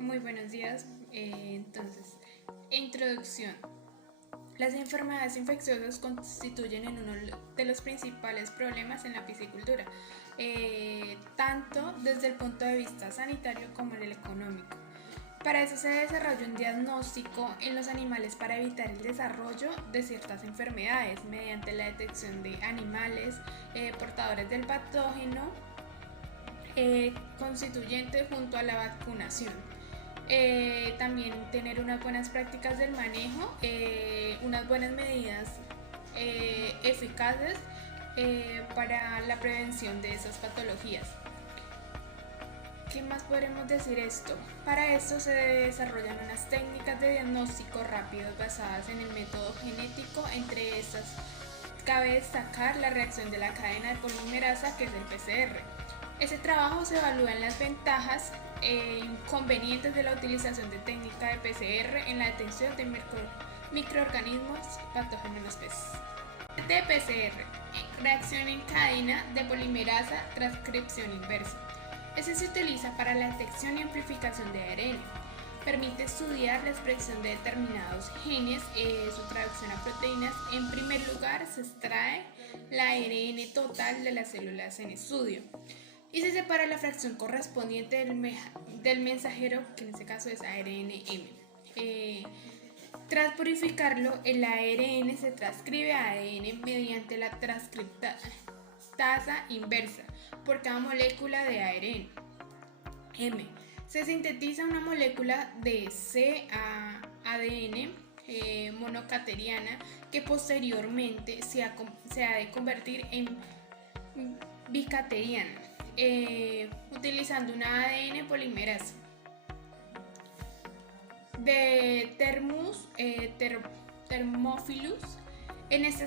Muy buenos días. Entonces, introducción. Las enfermedades infecciosas constituyen uno de los principales problemas en la piscicultura, tanto desde el punto de vista sanitario como en el económico. Para eso se desarrolla un diagnóstico en los animales para evitar el desarrollo de ciertas enfermedades mediante la detección de animales portadores del patógeno constituyente junto a la vacunación. También tener unas buenas prácticas del manejo, unas buenas medidas eficaces para la prevención de esas patologías. ¿Qué más podremos decir esto? Para esto se desarrollan unas técnicas de diagnóstico rápidos basadas en el método genético. Entre estas cabe destacar la reacción de la cadena de polimerasa, que es el PCR. Ese trabajo se evalúa en las ventajas e inconvenientes de la utilización de técnica de PCR en la detención de microorganismos patógenos en los peces. De PCR, reacción en cadena de polimerasa, transcripción inversa. Ese se utiliza para la detección y amplificación de ARN. Permite estudiar la expresión de determinados genes, su traducción a proteínas. En primer lugar, se extrae la ARN total de las células en estudio y se separa la fracción correspondiente del mensajero, que en este caso es ARNM. Tras purificarlo, el ARN se transcribe a ADN mediante la transcriptasa inversa por cada molécula de ARN. Se sintetiza una molécula de cADN monocateriana que posteriormente se ha de convertir en bicateriana, utilizando una ADN polimerasa. De Thermophilus, en esta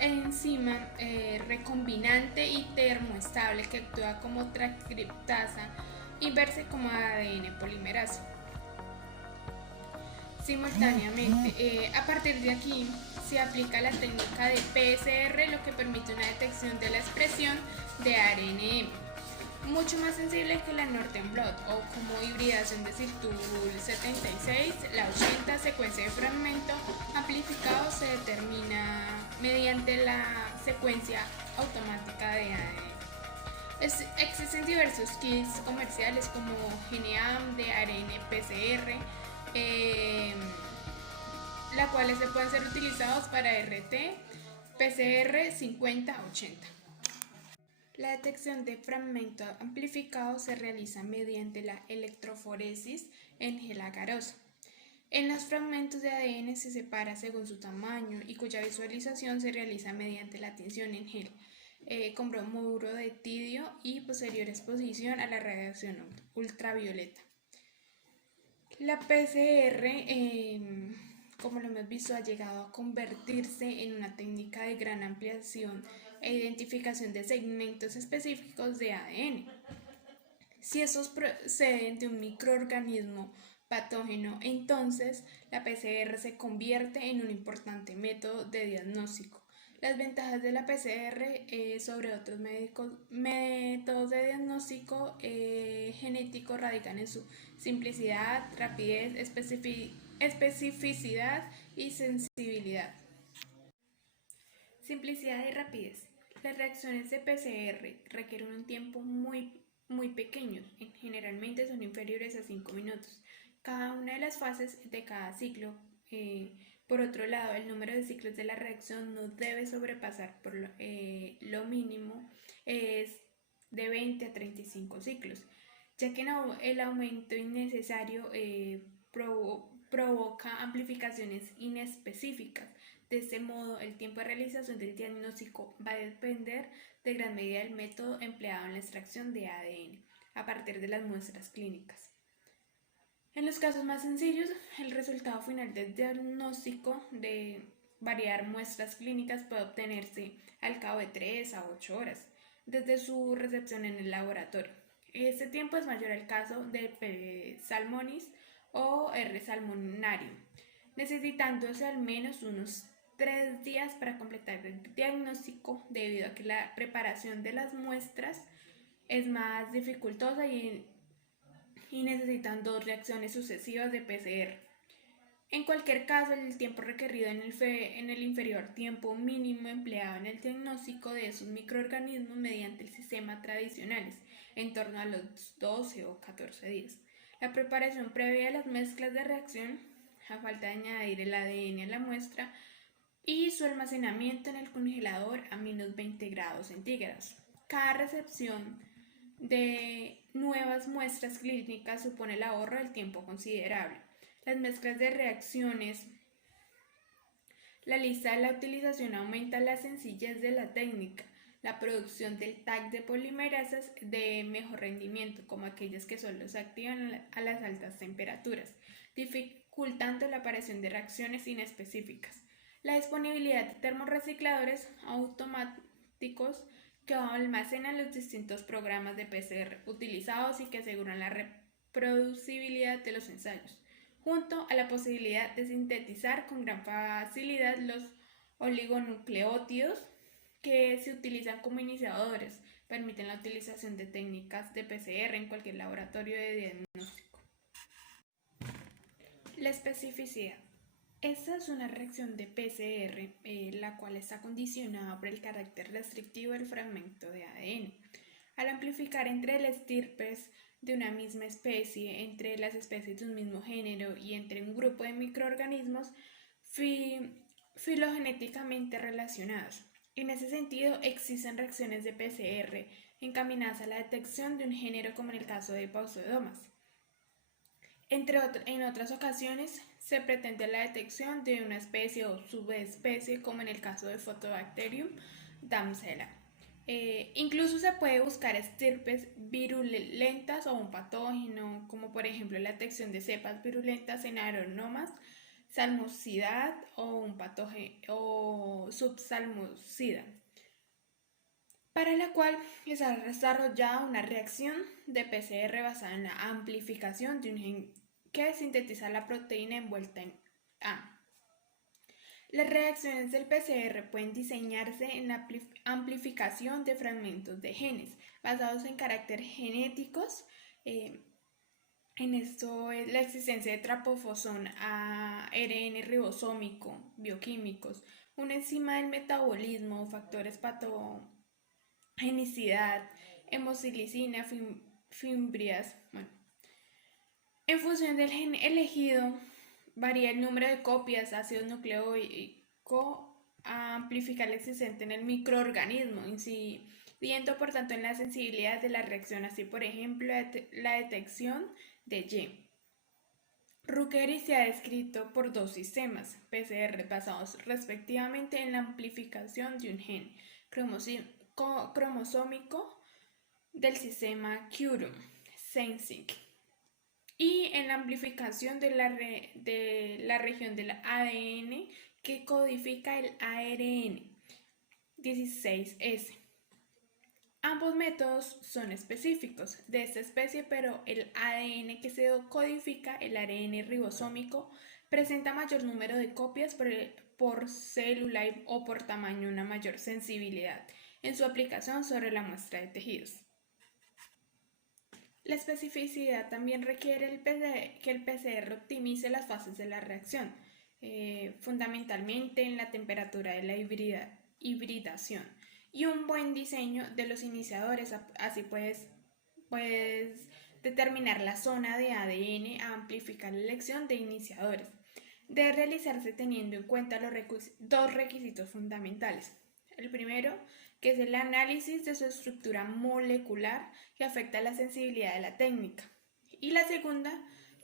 enzima recombinante y termoestable que actúa como transcriptasa inversa como ADN polimerasa. Simultáneamente, a partir de aquí se aplica la técnica de PCR, lo que permite una detección de la expresión de ARNM, mucho más sensible que la Northern Blot o como hibridación de Sirtuol76. La 80 secuencia de fragmento amplificado se determina mediante la secuencia automática de ADN. Existen diversos kits comerciales como GeneAm de ARN PCR, las cuales se pueden ser utilizados para RT, PCR 5080. La detección de fragmento amplificado se realiza mediante la electroforesis en gel agaroso. En los fragmentos de ADN se separa según su tamaño y cuya visualización se realiza mediante la tinción en gel con bromuro de tidio y posterior exposición a la radiación ultravioleta. La PCR, como lo hemos visto, ha llegado a convertirse en una técnica de gran ampliación e identificación de segmentos específicos de ADN. Si estos proceden de un microorganismo patógeno, entonces la PCR se convierte en un importante método de diagnóstico. Las ventajas de la PCR sobre otros métodos de diagnóstico genético radican en su simplicidad, rapidez, especificidad y sensibilidad. Simplicidad y rapidez. Las reacciones de PCR requieren un tiempo muy pequeño, generalmente son inferiores a 5 minutos. Cada una de las fases de cada ciclo. Por otro lado, el número de ciclos de la reacción no debe sobrepasar por lo mínimo es de 20 a 35 ciclos, ya que el aumento innecesario provoca amplificaciones inespecíficas. De este modo, el tiempo de realización del diagnóstico va a depender de gran medida del método empleado en la extracción de ADN a partir de las muestras clínicas. En los casos más sencillos, el resultado final del diagnóstico de variar muestras clínicas puede obtenerse al cabo de 3 a 8 horas desde su recepción en el laboratorio. Este tiempo es mayor al caso de P. salmonis o R. salmonarium, necesitándose al menos unos 3 días para completar el diagnóstico, debido a que la preparación de las muestras es más dificultosa y y necesitan 2 reacciones sucesivas de PCR. En cualquier caso, el tiempo requerido en el inferior tiempo mínimo empleado en el diagnóstico de esos microorganismos mediante el sistema tradicionales, en torno a los 12 o 14 días. La preparación previa de las mezclas de reacción, a falta de añadir el ADN a la muestra, y su almacenamiento en el congelador a menos 20 grados centígrados. Cada recepción de nuevas muestras clínicas supone el ahorro del tiempo considerable. Las mezclas de reacciones. La lista de la utilización aumenta la sencillez de la técnica, la producción del tag de polimerasas de mejor rendimiento, como aquellas que solo se activan a las altas temperaturas, dificultando la aparición de reacciones inespecíficas. La disponibilidad de termorrecicladores automáticos que almacenan los distintos programas de PCR utilizados y que aseguran la reproducibilidad de los ensayos, junto a la posibilidad de sintetizar con gran facilidad los oligonucleótidos que se utilizan como iniciadores, permiten la utilización de técnicas de PCR en cualquier laboratorio de diagnóstico. La especificidad. Esta es una reacción de PCR, la cual está condicionada por el carácter restrictivo del fragmento de ADN. Al amplificar entre las estirpes de una misma especie, entre las especies de un mismo género y entre un grupo de microorganismos filogenéticamente relacionados. En ese sentido, existen reacciones de PCR encaminadas a la detección de un género, como en el caso de Pausodomas. En otras ocasiones, se pretende la detección de una especie o subespecie, como en el caso de Photobacterium damsela. Incluso se puede buscar estirpes virulentas o un patógeno, como por ejemplo la detección de cepas virulentas en Aeronomas salmocidad o un patógeno o subsalmocida, para la cual se ha desarrollado una reacción de PCR basada en la amplificación de un gen que sintetiza la proteína envuelta en A. Las reacciones del PCR pueden diseñarse en la amplificación de fragmentos de genes basados en caracteres genéticos. En esto es la existencia de trapofosón, ARN ribosómico, bioquímicos, una enzima del metabolismo, factores patogenicidad, hemosilicina, fimbrias. Bueno, en función del gen elegido, varía el número de copias ácido nucleoico a amplificar el existente en el microorganismo, incidiendo por tanto en la sensibilidad de la reacción, así por ejemplo la detección de Y. Ruggeri se ha descrito por 2 sistemas PCR basados respectivamente en la amplificación de un gen cromosómico del sistema Quorum Sensing y en la amplificación de la región del ADN que codifica el ARN 16S. Ambos métodos son específicos de esta especie, pero el ADN que se codifica, el ARN ribosómico, presenta mayor número de copias por célula o por tamaño, una mayor sensibilidad en su aplicación sobre la muestra de tejidos. La especificidad también requiere que el PCR optimice las fases de la reacción, fundamentalmente en la temperatura de la hibridación, y un buen diseño de los iniciadores. Así puedes determinar la zona de ADN a amplificar la elección de iniciadores. Debe realizarse teniendo en cuenta los 2 requisitos fundamentales. El primero, que es el análisis de su estructura molecular que afecta la sensibilidad de la técnica. Y la segunda,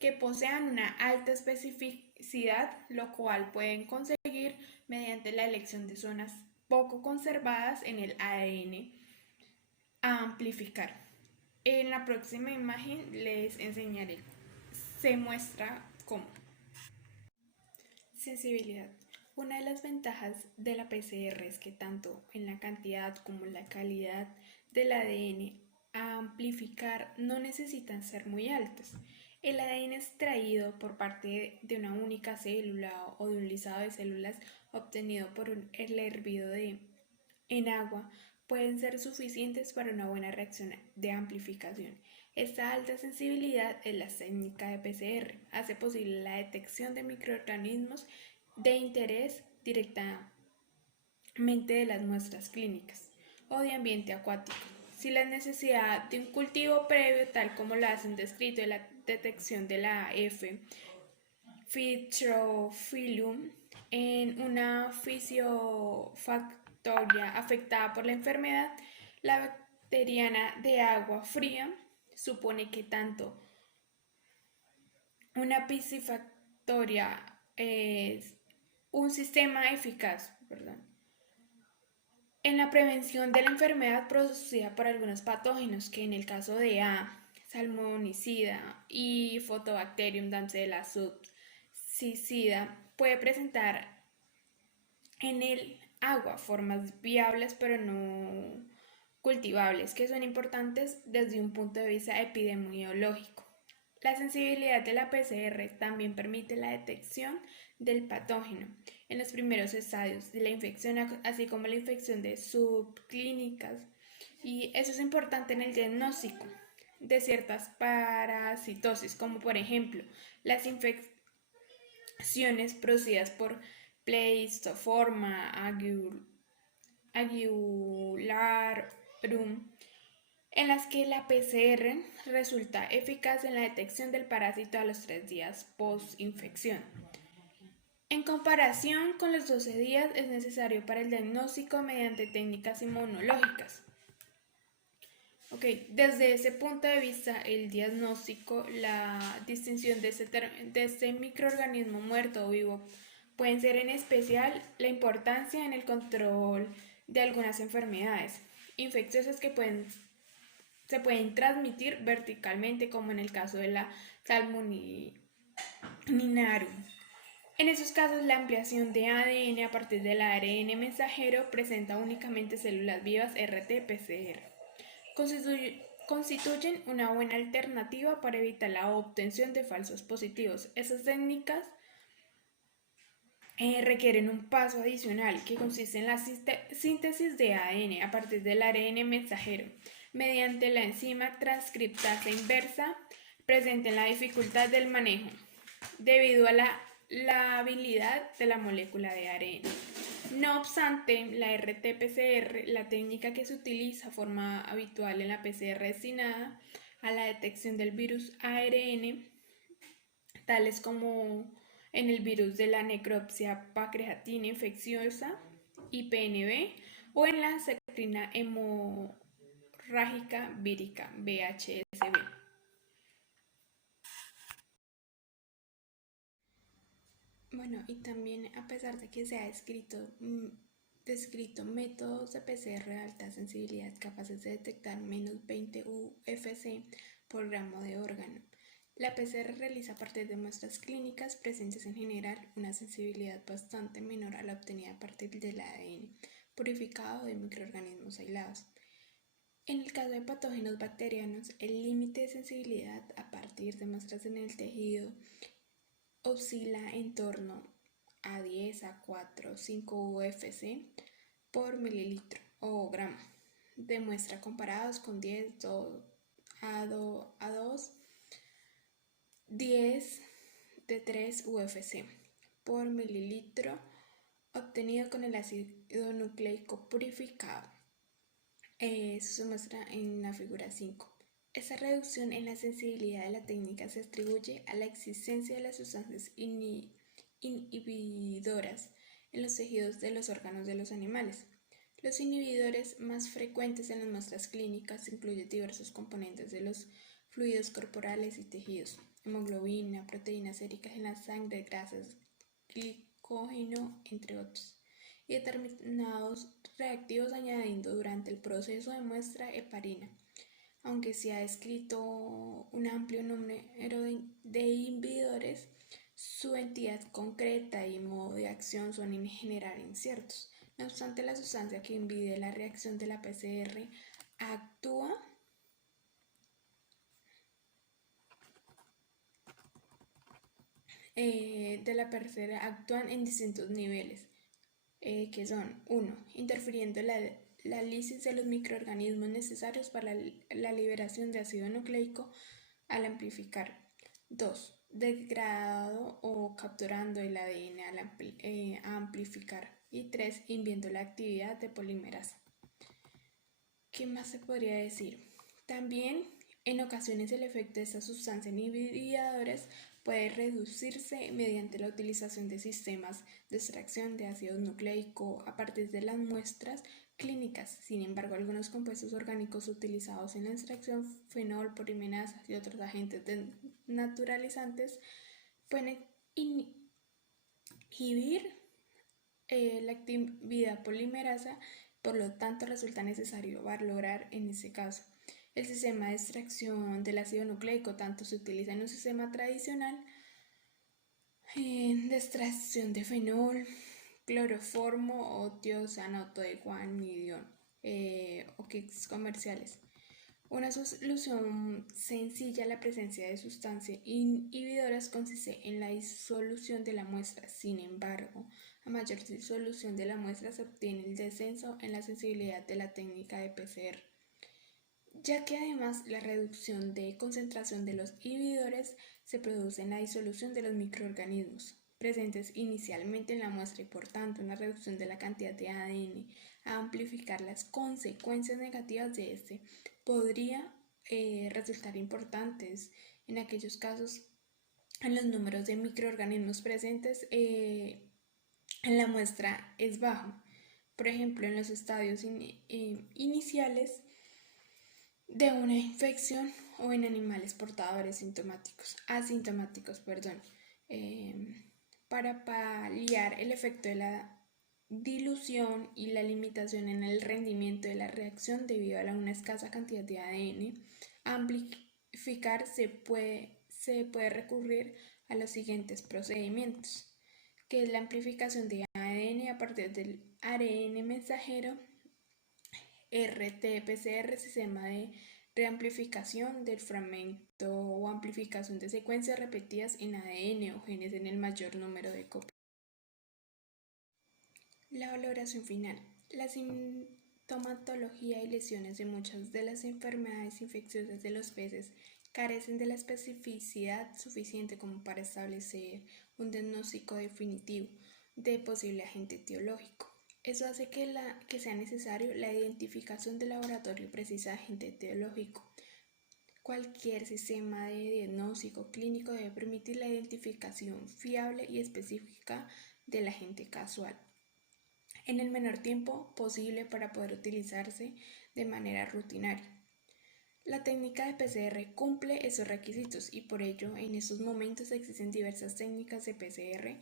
que posean una alta especificidad, lo cual pueden conseguir mediante la elección de zonas poco conservadas en el ADN a amplificar. En la próxima imagen les enseñaré. Se muestra cómo. Sensibilidad. Una de las ventajas de la PCR es que tanto en la cantidad como en la calidad del ADN a amplificar no necesitan ser muy altas. El ADN extraído por parte de una única célula o de un lisado de células obtenido por el hervido en agua pueden ser suficientes para una buena reacción de amplificación. Esta alta sensibilidad en la técnica de PCR hace posible la detección de microorganismos de interés directamente de las muestras clínicas o de ambiente acuático. Si la necesidad de un cultivo previo, tal como lo hacen descrito en la detección de la F. Phytrophyllum en una fisiofactoria afectada por la enfermedad, la bacteriana de agua fría supone que tanto una piscifactoria es un sistema eficaz, en la prevención de la enfermedad producida por algunos patógenos que en el caso de A. salmonicida y Photobacterium dancela subsicida puede presentar en el agua formas viables pero no cultivables que son importantes desde un punto de vista epidemiológico. La sensibilidad de la PCR también permite la detección del patógeno en los primeros estadios de la infección, así como la infección de subclínicas, y eso es importante en el diagnóstico de ciertas parasitosis, como por ejemplo las infecciones producidas por Pleistopharma aguilarum, en las que la PCR resulta eficaz en la detección del parásito a los 3 días post-infección. En comparación con los 12 días es necesario para el diagnóstico mediante técnicas inmunológicas. Desde ese punto de vista, el diagnóstico, la distinción de este microorganismo muerto o vivo pueden ser en especial la importancia en el control de algunas enfermedades infecciosas que se pueden transmitir verticalmente, como en el caso de la Salmoninarum. En esos casos, la ampliación de ADN a partir del ARN mensajero presenta únicamente células vivas RT-PCR. Constituyen una buena alternativa para evitar la obtención de falsos positivos. Esas técnicas requieren un paso adicional que consiste en la síntesis de ADN a partir del ARN mensajero mediante la enzima transcriptasa inversa, presente en la dificultad del manejo debido a la habilidad de la molécula de ARN. No obstante, la RT-PCR, la técnica que se utiliza de forma habitual en la PCR destinada a la detección del virus ARN, tales como en el virus de la necropsia pancreatina infecciosa, IPNB, o en la secretina hemorrágica vírica, VHSV. Bueno, y también a pesar de que se ha descrito métodos de PCR de alta sensibilidad capaces de detectar menos 20 UFC por gramo de órgano, la PCR realiza a partir de muestras clínicas presentes en general una sensibilidad bastante menor a la obtenida a partir del ADN purificado de microorganismos aislados. En el caso de patógenos bacterianos, el límite de sensibilidad a partir de muestras en el tejido oscila en torno a 10 a 4 o 5 UFC por mililitro o gramo de muestra comparados con 10 a 2 10 de 3 UFC por mililitro obtenido con el ácido nucleico purificado. Eso se muestra en la figura 5. Esa reducción en la sensibilidad de la técnica se atribuye a la existencia de las sustancias inhibidoras en los tejidos de los órganos de los animales. Los inhibidores más frecuentes en las muestras clínicas incluyen diversos componentes de los fluidos corporales y tejidos, hemoglobina, proteínas séricas en la sangre, grasas, glicógeno, entre otros, y determinados reactivos añadiendo durante el proceso de muestra heparina. Aunque se ha descrito un amplio número de inhibidores, su entidad concreta y modo de acción son en general inciertos. No obstante, la sustancia que impide la reacción de la PCR actúan en distintos niveles, que son 1. Interfiriendo la lisis de los microorganismos necesarios para la liberación de ácido nucleico al amplificar. 2. Degradado o capturando el ADN a amplificar. Y 3. Inhibiendo la actividad de polimerasa. ¿Qué más se podría decir? También, en ocasiones el efecto de estas sustancias inhibidoras puede reducirse mediante la utilización de sistemas de extracción de ácido nucleico a partir de las muestras clínicas. Sin embargo, algunos compuestos orgánicos utilizados en la extracción, fenol, polimerasas y otros agentes naturalizantes, pueden inhibir la actividad polimerasa. Por lo tanto, resulta necesario valorar en ese caso. El sistema de extracción del ácido nucleico tanto se utiliza en un sistema tradicional de extracción de fenol, cloroformo o tiosanato de guanidón o kits comerciales. Una solución sencilla a la presencia de sustancias inhibidoras consiste en la disolución de la muestra. Sin embargo, a mayor disolución de la muestra se obtiene el descenso en la sensibilidad de la técnica de PCR, ya que además la reducción de concentración de los inhibidores se produce en la disolución de los microorganismos presentes inicialmente en la muestra y por tanto una reducción de la cantidad de ADN a amplificar. Las consecuencias negativas de este podría resultar importantes en aquellos casos en los números de microorganismos presentes en la muestra es bajo. Por ejemplo, en los estadios iniciales de una infección o en animales portadores asintomáticos. Para paliar el efecto de la dilución y la limitación en el rendimiento de la reacción debido a una escasa cantidad de ADN a amplificar, se puede recurrir a los siguientes procedimientos, que es la amplificación de ADN a partir del ARN mensajero, RT-PCR, sistema de reamplificación del fragmento o amplificación de secuencias repetidas en ADN o genes en el mayor número de copias. La valoración final. La sintomatología y lesiones de muchas de las enfermedades infecciosas de los peces carecen de la especificidad suficiente como para establecer un diagnóstico definitivo de posible agente etiológico. Eso hace que sea necesario la identificación del laboratorio precisa de agente etiológico. Cualquier sistema de diagnóstico clínico debe permitir la identificación fiable y específica del agente causal en el menor tiempo posible para poder utilizarse de manera rutinaria. La técnica de PCR cumple esos requisitos y por ello en estos momentos existen diversas técnicas de PCR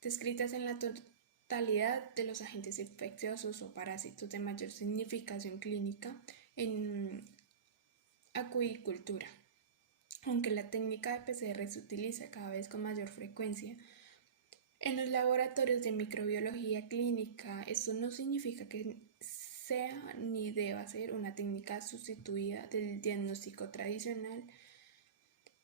descritas en la totalidad de los agentes infecciosos o parásitos de mayor significación clínica en acuicultura. Aunque la técnica de PCR se utiliza cada vez con mayor frecuencia en los laboratorios de microbiología clínica, esto no significa que sea ni deba ser una técnica sustituida del diagnóstico tradicional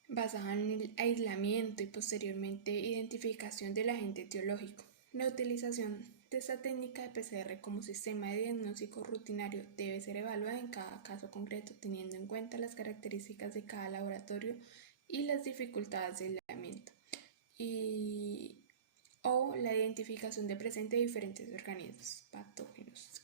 basada en el aislamiento y posteriormente identificación del agente etiológico. La utilización de esta técnica de PCR como sistema de diagnóstico rutinario debe ser evaluada en cada caso concreto, teniendo en cuenta las características de cada laboratorio y las dificultades de aislamiento o la identificación de presencia de diferentes organismos patógenos.